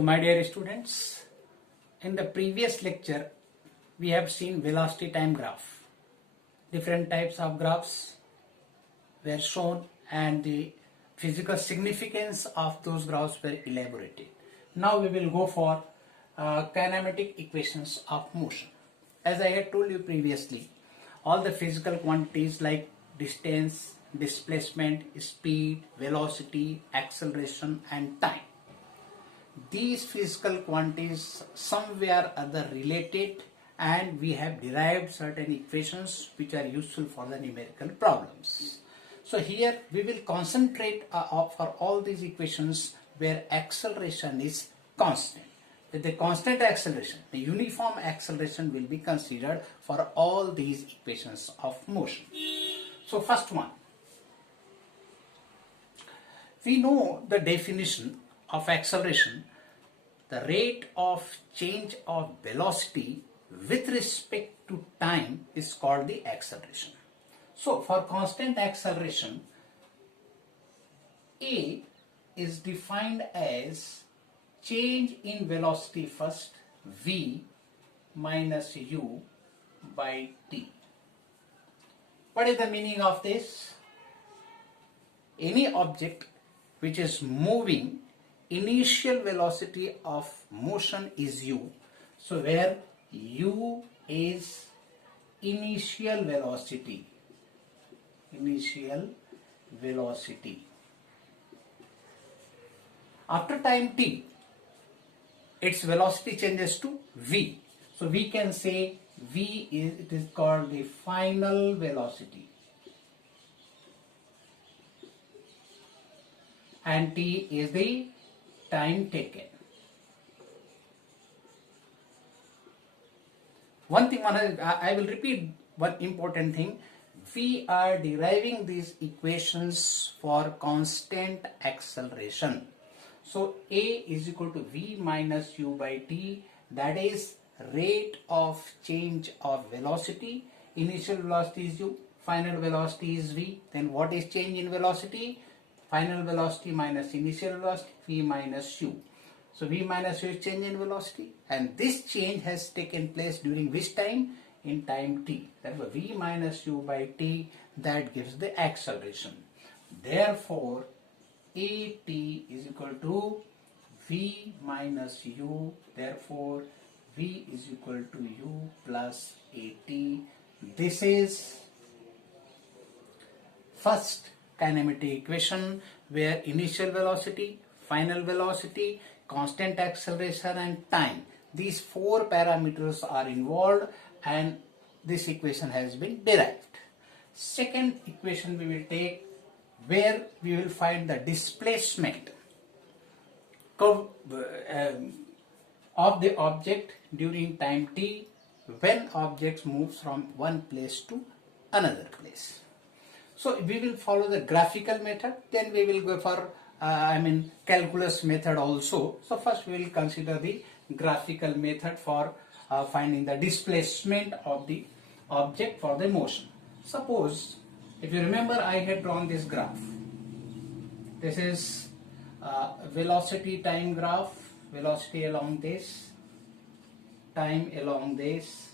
So my dear students, in the previous lecture we have seen velocity time graph. Different types of graphs were shown and the physical significance of those graphs were elaborated. Now we will go for kinematic equations of motion. As I had told you previously, all the physical quantities like distance, displacement, speed, velocity, acceleration and time, these physical quantities somewhere other related, and we have derived certain equations which are useful for the numerical problems. So here we will concentrate for all these equations where acceleration is constant. With the constant acceleration, the uniform acceleration will be considered for all these equations of motion. So first one, we know the definition of acceleration. The rate of change of velocity with respect to time is called the acceleration. So for constant acceleration, A is defined as change in velocity first, v minus u by t. What is the meaning of this? Any object which is moving, initial velocity of motion is u. So where u is initial velocity. After time t, its velocity changes to v. So we can say v is called the final velocity, and t is the time taken. One thing I will repeat one important thing. We are deriving these equations for constant acceleration. So A is equal to v minus u by t, that is rate of change of velocity. Initial velocity is u, final velocity is v. Then what is change in velocity? Final velocity minus initial velocity, v minus u. So v minus u is change in velocity, and this change has taken place during which time? In time t. Therefore v minus u by t, that gives the acceleration. Therefore at is equal to v minus u. Therefore v is equal to u plus at. This is first kinematic equation where initial velocity, final velocity, constant acceleration and time, these four parameters are involved, and this equation has been derived. Second equation we will take where we will find the displacement of the object during time t when objects moves from one place to another place. So we will follow the graphical method, then we will go for calculus method also. So first we will consider the graphical method for finding the displacement of the object for the motion. Suppose, if you remember, I had drawn this graph. This is velocity time graph, velocity along this, time along this.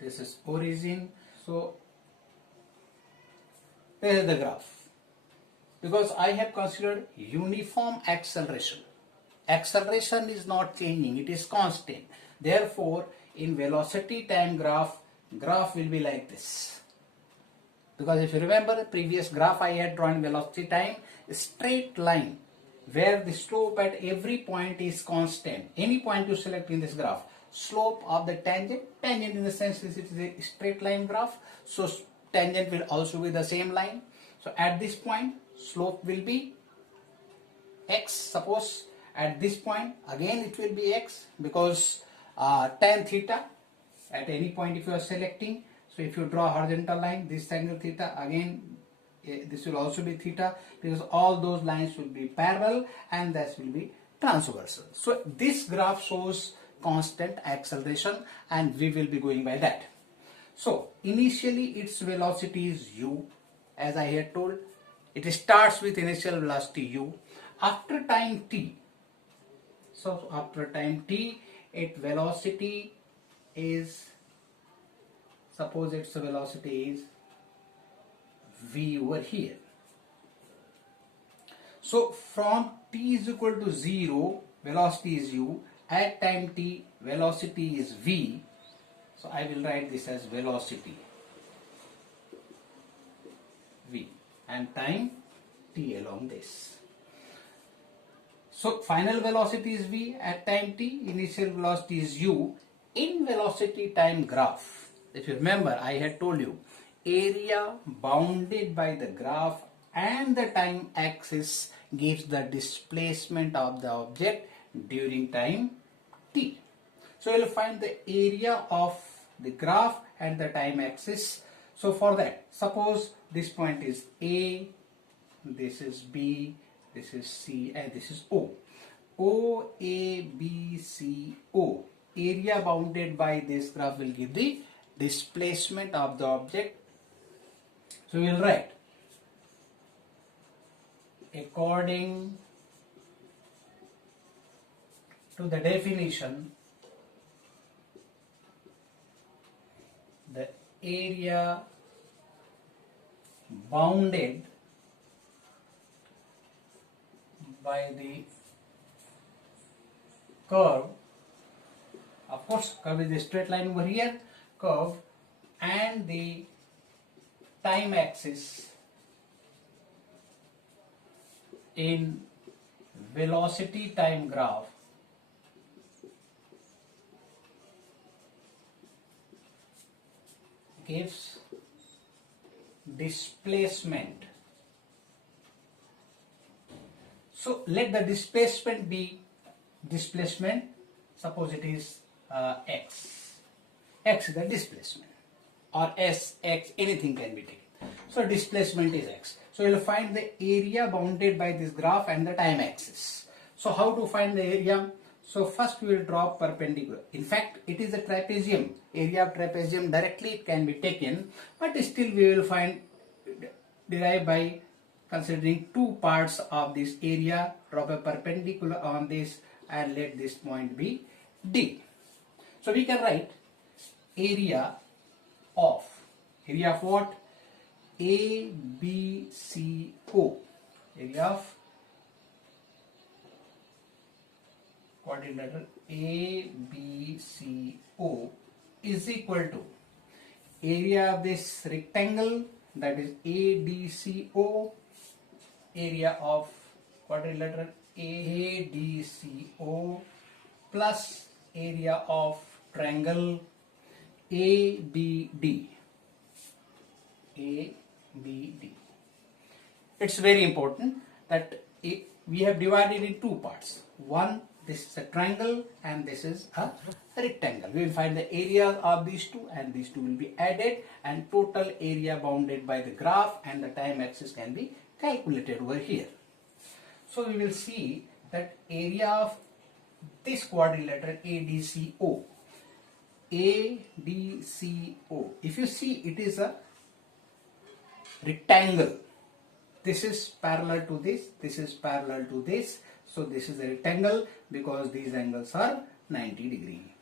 This is origin. So this is the graph. Because I have considered uniform acceleration. Acceleration is not changing, it is constant. Therefore, in velocity time graph will be like this. Because if you remember the previous graph I had drawn velocity time, a straight line where the slope at every point is constant. Any point you select in this graph, slope of the tangent in the sense this is a straight line graph, so tangent will also be the same line. So at this point, slope will be x. Suppose at this point again it will be x, because tan theta at any point if you are selecting. So if you draw a horizontal line, this angle theta, again this will also be theta, because all those lines will be parallel and this will be transversal. So this graph shows constant acceleration and we will be going by that. So initially its velocity is u, as I had told. It starts with initial velocity u, after time t, so after time t, its velocity is, suppose its velocity is v over here. So from t is equal to 0, velocity is u, at time t, velocity is v. So I will write this as velocity v and time t along this. So final velocity is v at time t, initial velocity is u. In velocity time graph, if you remember, I had told you area bounded by the graph and the time axis gives the displacement of the object during time t. So you will find the area of the graph and the time axis. So for that, suppose this point is A, this is B, this is C, and this is O. O, A, B, C, O. Area bounded by this graph will give the displacement of the object. So we will write according to the definition, the area bounded by the curve, of course curve is a straight line over here, curve, and the time axis in velocity time graph gives displacement. So let the displacement be displacement, suppose it is x. X is the displacement, or s, x, anything can be taken. So displacement is x. So you will find the area bounded by this graph and the time axis. So how to find the area? So first we will draw perpendicular. In fact, it is a trapezium. Area of trapezium directly it can be taken, but still we will find derive by considering two parts of this area, draw a perpendicular on this and let this point be D. So we can write area of what? A, B, C, O. Area of quadrilateral A, B, C, O is equal to area of this rectangle, that is ADCO, area of quadrilateral ADCO plus area of triangle ABD. ABD. It's very important that we have divided in two parts. One, this is a triangle and this is a rectangle. We will find the area of these two and these two will be added, and total area bounded by the graph and the time axis can be calculated over here. So we will see that area of this quadrilateral ADCO. ADCO. If you see, it is a rectangle. This is parallel to this, this is parallel to this. So this is a rectangle because these angles are 90 degree.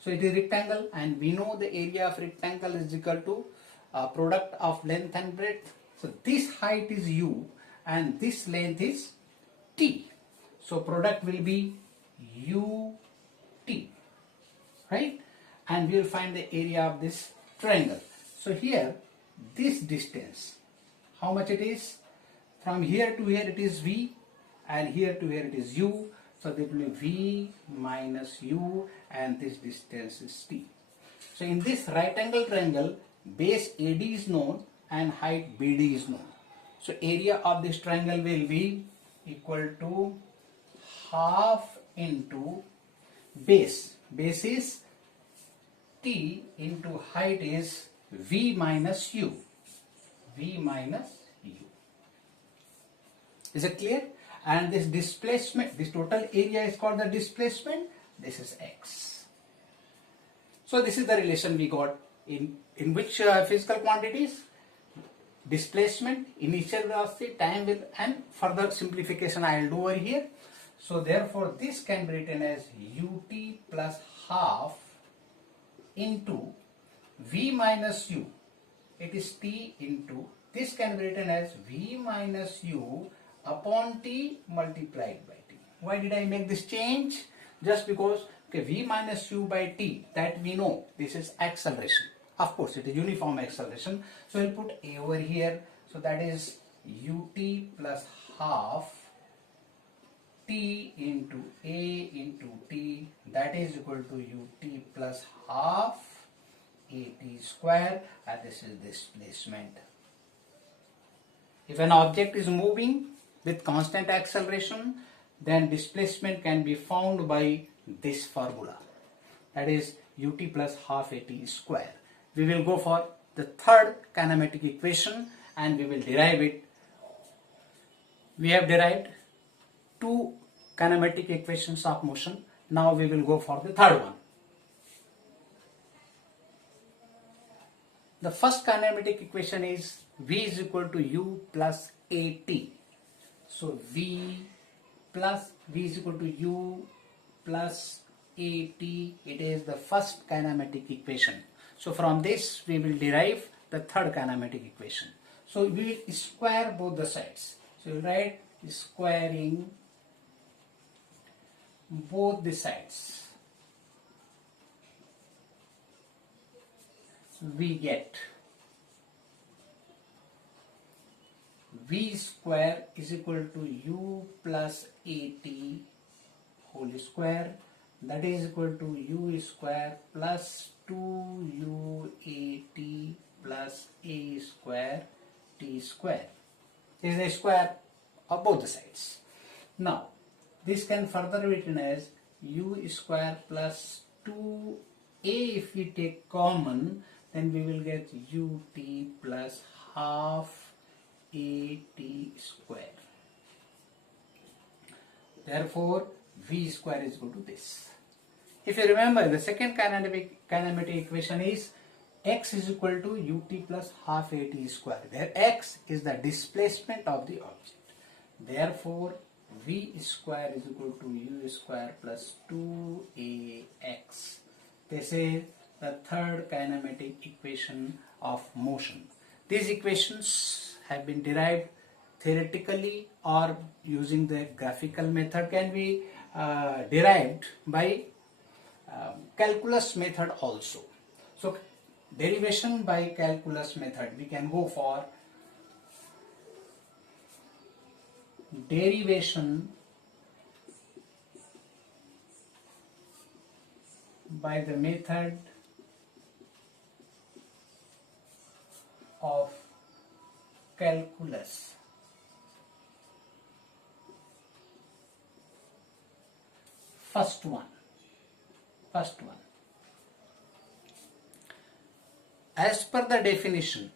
So it is rectangle, and we know the area of rectangle is equal to product of length and breadth. So this height is U and this length is T. So product will be UT, right? And we will find the area of this triangle. So here, this distance, how much it is? From here to here it is V, and here to here it is U. So there will be V minus U, and this distance is T. So in this right angle triangle, base AD is known and height BD is known. So area of this triangle will be equal to half into base. Base is T into height is V minus U. V minus U. Is it clear? And this displacement, this total area is called the displacement. This is X. So this is the relation we got in which physical quantities? displacement, initial velocity, time will, and further simplification I will do over here. So therefore this can be written as ut plus half into v minus u. It is t into, this can be written as v minus u upon t multiplied by t. Why did I make this change? Just because, okay, v minus u by t, that we know this is acceleration. Of course it is uniform acceleration, so we'll put a over here. So that is ut plus half t into a into t, that is equal to ut plus half at square, and this is displacement. If an object is moving with constant acceleration, then displacement can be found by this formula, that is ut plus half at square. We will go for the third kinematic equation and we will derive it. We have derived two kinematic equations of motion. Now we will go for the third one. The first kinematic equation is v is equal to u plus at. So v is equal to u plus at. It is the first kinematic equation. So from this we will derive the third kinematic equation. So we will square both the sides. So we will write squaring both the sides. So we get v square is equal to u plus at whole square, that is equal to u square plus 2uat plus a square t square. This is a square of both the sides. Now this can further be written as u square plus 2a. If we take common, then we will get ut plus half at square. Therefore v square is equal to this. If you remember, the second kinematic equation is x is equal to ut plus half at square. There x is the displacement of the object. Therefore v square is equal to u square plus 2ax. This is the third kinematic equation of motion. These equations have been derived theoretically or using the graphical method, can be derived by calculus method also. So derivation by calculus method, we can go for derivation by the method of calculus. First one. As per the definition,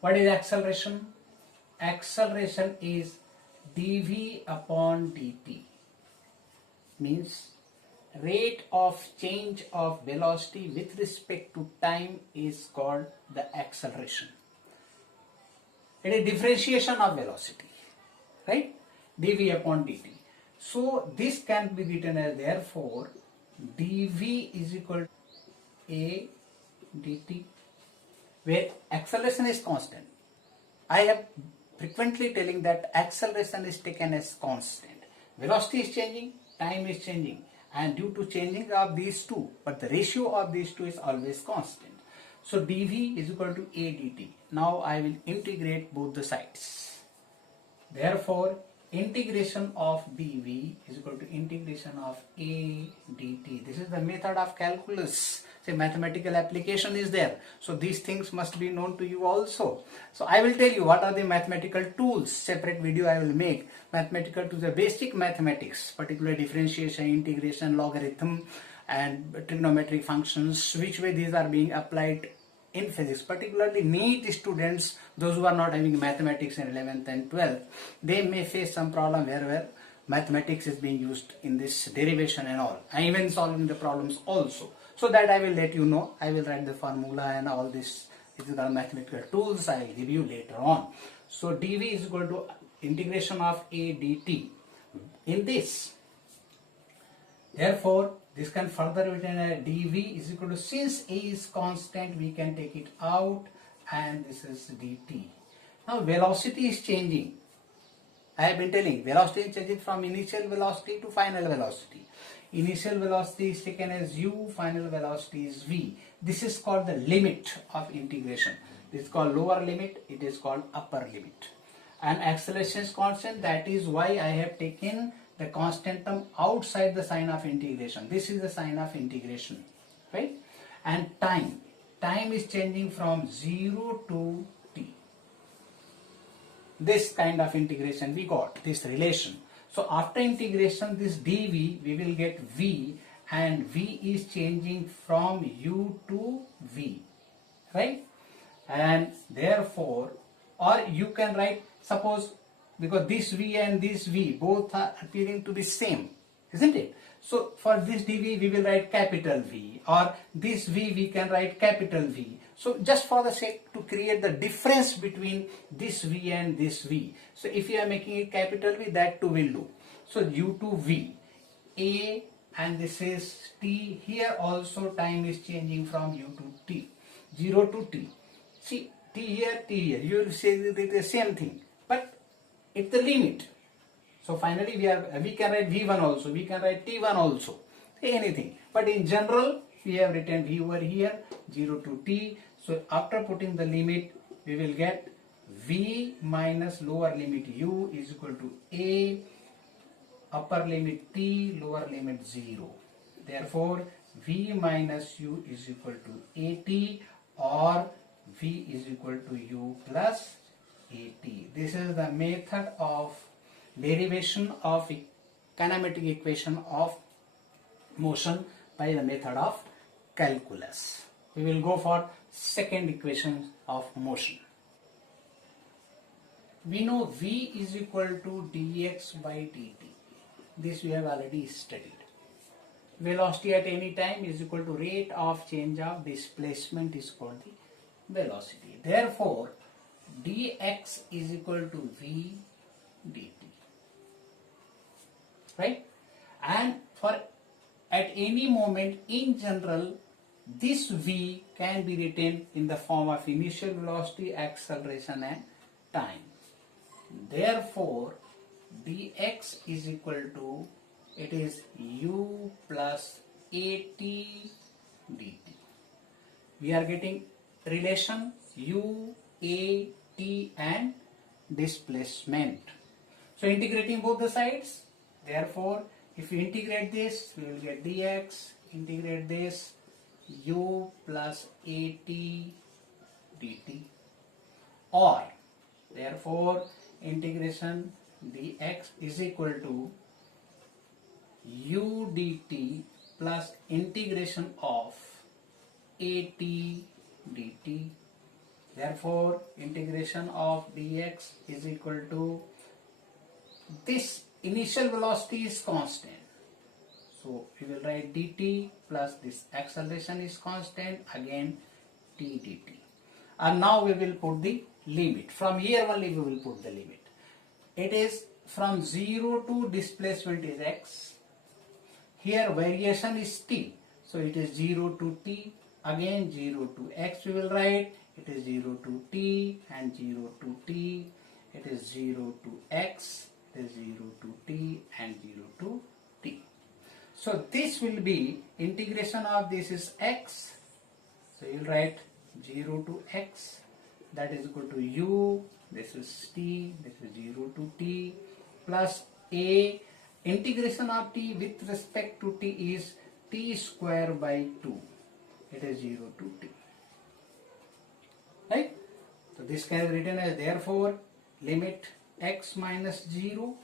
what is acceleration? Acceleration is dv upon dt, means rate of change of velocity with respect to time is called the acceleration. It is differentiation of velocity, right? dv upon dt. So this can be written as, therefore dv is equal to a dt, where acceleration is constant. I have frequently telling that acceleration is taken as constant. Velocity is changing, time is changing, and due to changing of these two, but the ratio of these two is always constant. So dv is equal to a dt. Now I will integrate both the sides. Therefore integration of dv is equal to integration of a dt. This is the method of calculus. Say mathematical application is there. So these things must be known to you also. So I will tell you what are the mathematical tools. Separate video I will make. Mathematical to the basic mathematics, particularly differentiation, integration, logarithm and trigonometric functions, which way these are being applied in physics. Particularly NEET students, those who are not having mathematics in 11th and 12th, they may face some problem where mathematics is being used in this derivation and all, and even solving the problems also. So that I will let you know. I will write the formula and all this It is called mathematical tools. I will give you later on. So dv is equal to integration of a dt. In this, therefore, this can further be written as dv is equal to, since a is constant, we can take it out, and this is dt. Now velocity is changing. I have been telling, velocity is changing from initial velocity to final velocity. Initial velocity is taken as u, final velocity is v. This is called the limit of integration. This is called lower limit, it is called upper limit. And acceleration is constant, that is why I have taken the constant term outside the sign of integration. This is the sign of integration, right? And time is changing from 0 to t. This kind of integration we got, this relation. So after integration, this dv, we will get v, and v is changing from u to v, right? And therefore, or you can write, suppose, because this v and this v both are appearing to be same, isn't it? So for this dv we will write capital V, or this v we can write capital V. So just for the sake to create the difference between this v and this v. So if you are making it capital V, that too will do. So u to v, a, and this is t. Here also time is changing from u to t, 0 to t. See, t here, t here. You will say the same thing, but it's the limit. So finally we can write v1 also, we can write t1 also, anything. But in general, we have written v over here, 0 to t. So after putting the limit, we will get v minus lower limit u is equal to a, upper limit t, lower limit 0. Therefore, v minus u is equal to at, or v is equal to u plus at. This is the method of derivation of kinematic equation of motion by the method of calculus. We will go for second equation of motion. We know v is equal to dx by dt. This we have already studied. Velocity at any time is equal to rate of change of displacement is called the velocity. Therefore, dx is equal to v dt. Right? And for at any moment in general, this v can be written in the form of initial velocity, acceleration, and time. Therefore, dx is equal to, it is u plus at dt. We are getting relation u, a, t, and displacement. So integrating both the sides, therefore if you integrate this, we will get dx, integrate this, u plus at dt, or therefore integration dx is equal to u dt plus integration of at dt. Therefore integration of dx is equal to, this initial velocity is constant, so we will write dt plus this acceleration is constant, again t dt. And now we will put the limit. From here only we will put the limit. It is from 0 to displacement is x. Here variation is t, so it is 0 to t, again 0 to x we will write, it is 0 to t and 0 to t, it is 0 to x, it is 0 to t and 0 to t. So this will be integration of this is x, so you will write 0 to x, that is equal to u, this is t, this is 0 to t, plus a, integration of t with respect to t is t square by 2, it is 0 to t, right? So this can be written as, therefore limit x minus 0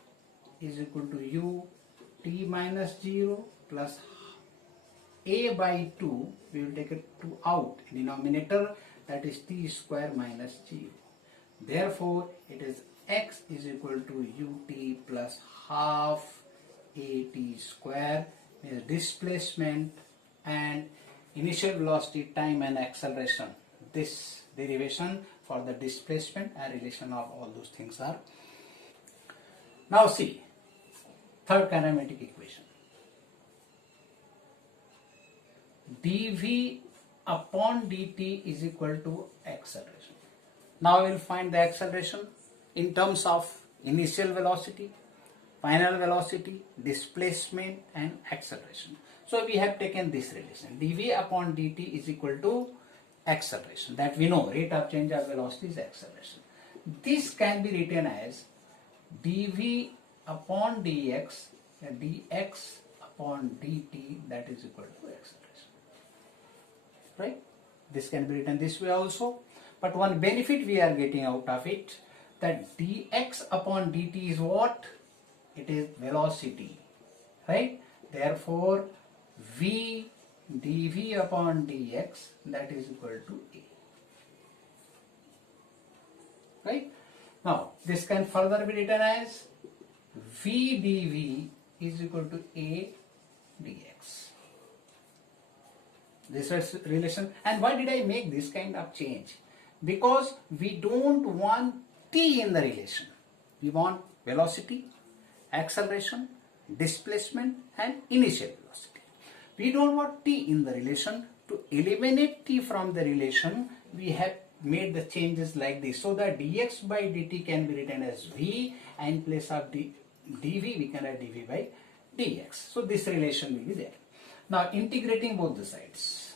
is equal to u t minus 0 plus a by 2, we will take it to out denominator, that is t square minus 0. Therefore it is x is equal to ut plus half at square, is displacement and initial velocity, time, and acceleration. this derivation for the displacement and relation of all those things are. Now see, third kinematic equation. dv upon dt is equal to acceleration. Now we will find the acceleration in terms of initial velocity, final velocity, displacement and acceleration. So we have taken this relation. dv upon dt is equal to acceleration. That we know, rate of change of velocity is acceleration. This can be written as dv upon dx, dx upon dt, that is equal to acceleration. Right? This can be written this way also. But one benefit we are getting out of it, that dx upon dt is what? It is velocity. Right? Therefore, v dv upon dx, that is equal to a. Right? Now, this can further be written as v dv is equal to a dx. This is relation. And why did I make this kind of change? Because we don't want t in the relation. We want velocity, acceleration, displacement and initial velocity. We don't want t in the relation. To eliminate t from the relation, we have made the changes like this. So that dx by dt can be written as v, and in place of dv we can write dv by dx. So this relation will be there. Now integrating both the sides.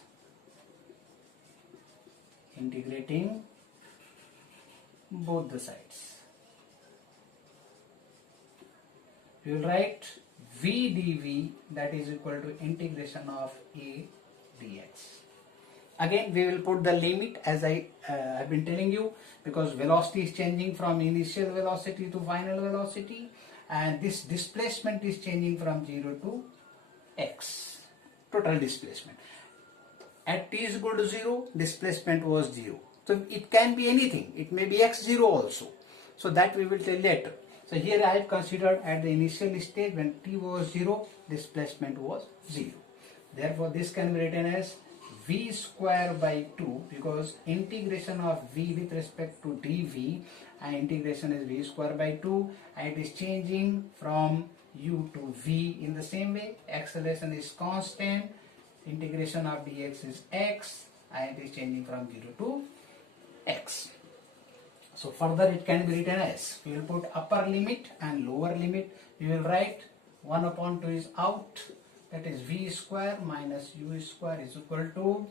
Integrating both the sides. We will write v dv, that is equal to integration of a dx. Again we will put the limit as I have been telling you, because velocity is changing from initial velocity to final velocity, and this displacement is changing from 0 to x, total displacement. At t is equal to 0, displacement was 0. So it can be anything. It may be x0 also. So that we will tell later. So here I have considered at the initial stage when t was 0, displacement was 0. Therefore this can be written as v square by 2, because integration of v with respect to dv, and integration is v square by 2, and it is changing from u to v. In the same way, acceleration is constant, integration of dx is x, and it is changing from 0 to x. So further it can be written as, we will put upper limit and lower limit. We will write 1 upon 2 is out, that is v square minus u square is equal to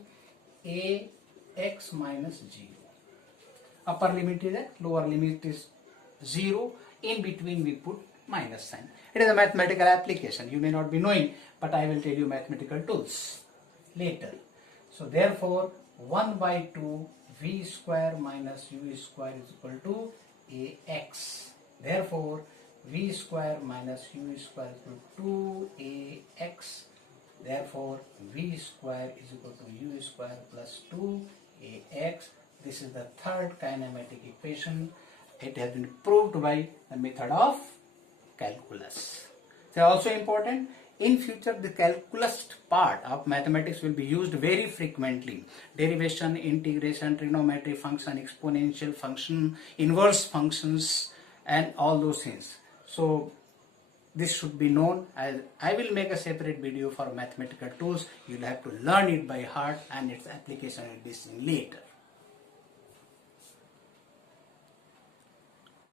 a x minus 0. Upper limit is x, lower limit is 0. In between we put minus sign. It is a mathematical application. You may not be knowing, but I will tell you mathematical tools later. So therefore 1 by 2 v square minus u square is equal to ax. Therefore v square minus u square is equal to 2ax. Therefore v square is equal to u square plus 2ax. This is the third kinematic equation. It has been proved by the method of calculus. They are also important. In future, the calculus part of mathematics will be used very frequently. Derivation, integration, trigonometry function, exponential function, inverse functions, and all those things. So this should be known. I will make a separate video for mathematical tools. You will have to learn it by heart, and its application will be seen later.